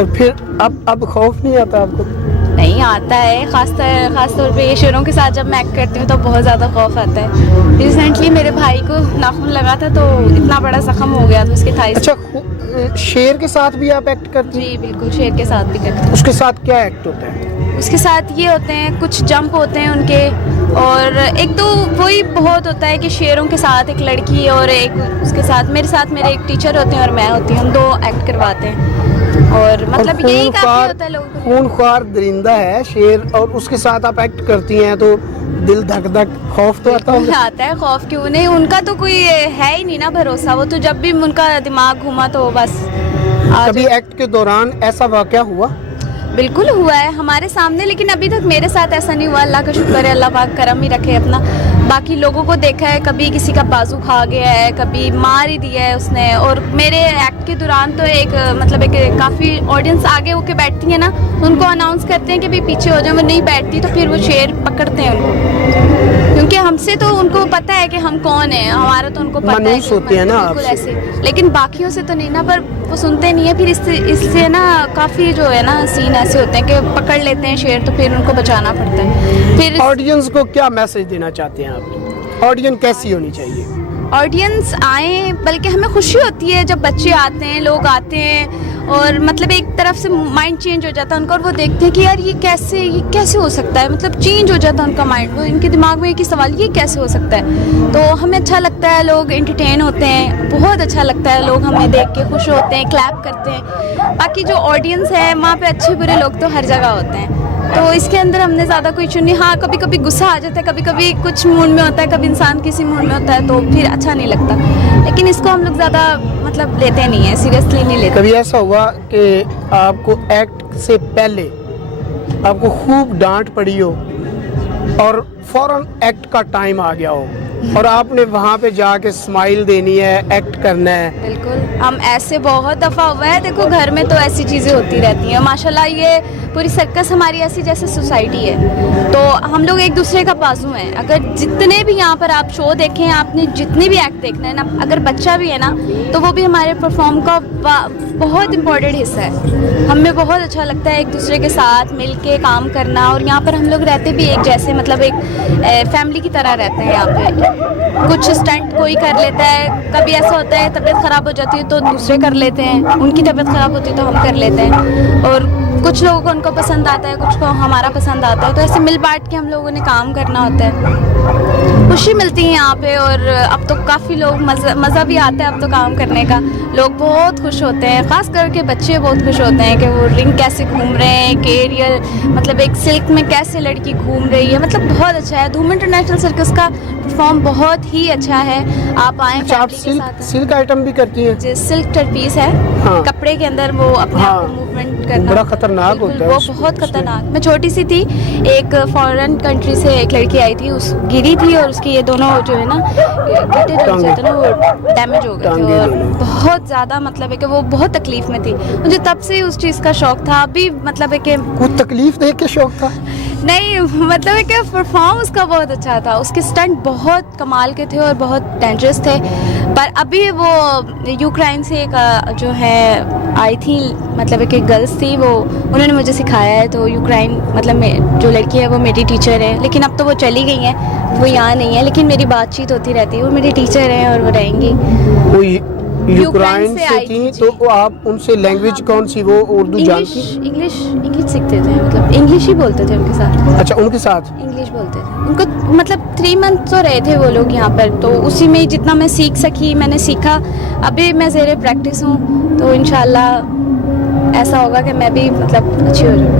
तो फिर अब खौफ नहीं आता आपको? नहीं आता है, खास तौर पे ये शेरों के साथ जब मैं एक्ट करती हूँ तो बहुत ज़्यादा खौफ आता है। रिसेंटली मेरे भाई को नाखून लगा था तो इतना बड़ा जख्म हो गया था उसके थाई से। अच्छा, शेर के साथ भी आप एक्ट करती हैं? जी बिल्कुल, शेर के साथ भी करती हूँ। उसके साथ क्या एक्ट होता है? उसके साथ ये होते हैं, कुछ जंप होते हैं उनके, और एक तो वही बहुत होता है कि शेरों के साथ एक लड़की और एक उसके साथ मेरे एक टीचर होते हैं और मैं होती हूँ, हम दो एक्ट करवाते हैं। और मतलब यही काफी होता है लोगों को। खूनख्वार दरिंदा है शेर, और उसके साथ आप एक्ट करती हैं तो दिल धक धक, खौफ तो आता होगा? आता है, खौफ क्यों नहीं, उनका तो कोई है ही नहीं ना भरोसा। वो तो जब भी उनका दिमाग घूमा तो बस कभी एक्ट के दौरान ऐसा वाकया हुआ? बिल्कुल हुआ है हमारे सामने, लेकिन अभी तक मेरे साथ ऐसा नहीं हुआ। अल्लाह का शुक्र है, अल्लाह पाक करम ही रखे अपना। बाकी लोगों को देखा है, कभी किसी का बाजू खा गया है, कभी मार ही दिया है उसने। और मेरे एक्ट के दौरान तो एक काफ़ी ऑडियंस आगे होके बैठती है ना, उनको अनाउंस करते हैं कि भाई पीछे हो जाए। वो नहीं बैठती तो फिर वो शेर पकड़ते हैं उनको, क्योंकि हमसे तो उनको पता है कि हम कौन है, हमारा तो उनको पता है कि होती है ना बिल्कुल ऐसे। लेकिन बाकियों से तो नहीं ना, पर वो सुनते नहीं है। फिर इससे ना काफ़ी जो है ना सीन ऐसे होते हैं कि पकड़ लेते हैं शेर, तो फिर उनको बचाना पड़ता है। फिर ऑडियंस को क्या मैसेज देना चाहते हैं आप? ऑडियंस कैसी होनी चाहिए? ऑडियंस आए, बल्कि हमें खुशी होती है जब बच्चे आते हैं, लोग आते हैं, और मतलब एक तरफ से माइंड चेंज हो जाता है उनका, और वो देखते हैं कि यार ये कैसे हो सकता है। मतलब चेंज हो जाता है उनका माइंड, वो इनके दिमाग में एक ही सवाल, ये कैसे हो सकता है। तो हमें अच्छा लगता है, लोग एंटरटेन होते हैं, बहुत अच्छा लगता है, लोग हमें देख के खुश होते हैं, क्लैप करते हैं। बाकी जो ऑडियंस है वहाँ पे अच्छे बुरे लोग तो हर जगह होते हैं, तो इसके अंदर हमने ज़्यादा कोई चुनी। हाँ, कभी कभी गुस्सा आ जाता है, कभी कभी कुछ मूड में होता है, कभी इंसान किसी मूड में होता है तो फिर अच्छा नहीं लगता। लेकिन इसको हम लोग ज़्यादा मतलब लेते नहीं हैं, सीरियसली नहीं लेते। कभी ऐसा हुआ कि आपको एक्ट से पहले आपको खूब डांट पड़ी हो और फौरन एक्ट का टाइम आ गया हो और आपने वहाँ पे जाके स्माइल देनी है, एक्ट करना है? बिल्कुल, हम ऐसे बहुत दफ़ा हुआ है। देखो घर में तो ऐसी चीज़ें होती रहती हैं माशाल्लाह। ये पूरी सर्कस हमारी ऐसी जैसे सोसाइटी है, तो हम लोग एक दूसरे का बाजू हैं। अगर जितने भी यहाँ पर आप शो देखें, आपने जितने भी एक्ट देखना है ना, अगर बच्चा भी है ना तो वो भी हमारे परफॉर्म का बहुत इम्पोर्टेंट हिस्सा है। हमें बहुत अच्छा लगता है एक दूसरे के साथ मिल के काम करना, और यहाँ पर हम लोग रहते भी एक जैसे, मतलब एक फैमिली की तरह रहते हैं यहाँ पे। कुछ स्टंट कोई कर लेता है, कभी ऐसा होता है तबीयत ख़राब हो जाती है तो दूसरे कर लेते हैं, उनकी तबीयत ख़राब होती है तो हम कर लेते हैं, और कुछ लोगों को उनको पसंद आता है, कुछ को हमारा पसंद आता है। तो ऐसे मिल बांट के हम लोगों ने काम करना होता है। खुशी मिलती है यहाँ पे, और अब तो काफ़ी लोग मज़ा भी आता है अब तो काम करने का। लोग बहुत खुश होते हैं, ख़ास करके बच्चे बहुत खुश होते हैं कि वो रिंग कैसे घूम रहे हैं, कि एरियल मतलब एक सिल्क में कैसे लड़की घूम रही है। मतलब बहुत अच्छा है। धूम इंटरनेशनल सर्कस का परफॉर्म बहुत ही अच्छा है। आप आएँ फैमिली के साथ। सिल्क आइटम भी करती हैं? जो सिल्क टर्पीस है, हाँ। कपड़े के अंदर वो अपने आप को मूवमेंट करना, बड़ा खतरनाक होता है वो बहुत खतरनाक। मैं छोटी सी थी, एक फॉरेन कंट्री से एक लड़की आई थी, उस गिरी थी और उसके ये दोनों जो है ना गिटे जो होते ना वो डैमेज हो गए थे, और बहुत ज़्यादा मतलब है कि वो बहुत तकलीफ में थी। मुझे तब से उस चीज़ का शौक था। अभी मतलब है कि कुछ तकलीफ देख के शौक था? नहीं, मतलब है कि परफॉर्म उसका बहुत अच्छा था, उसके स्टंट बहुत कमाल के थे और बहुत डेंजरस थे। पर अभी वो यूक्रेन से एक जो है आई थी, मतलब एक गर्ल्स थी, वो उन्होंने मुझे सिखाया है। तो यूक्रेन मतलब जो लड़की है वो मेरी टीचर है, लेकिन अब तो वो चली गई हैं, वो यहाँ नहीं है, लेकिन मेरी बातचीत होती रहती है। वो मेरी टीचर हैं और वो रहेंगी। वो यूक्रेन से थी, तो आप उनसे लैंग्वेज कौन सी, वो उर्दू जानती? इंग्लिश सीखते थे, मतलब इंग्लिश ही बोलते थे उनके साथ। अच्छा, उनके साथ इंग्लिश बोलते थे। उनको मतलब 3 मंथ तो रहे थे वो लोग यहाँ पर, तो उसी में जितना मैं सीख सकी मैंने सीखा। अभी मैं ज़ेरे प्रैक्टिस हूँ, तो इंशाल्लाह ऐसा होगा कि मैं भी मतलब अच्छी हो जाऊँ।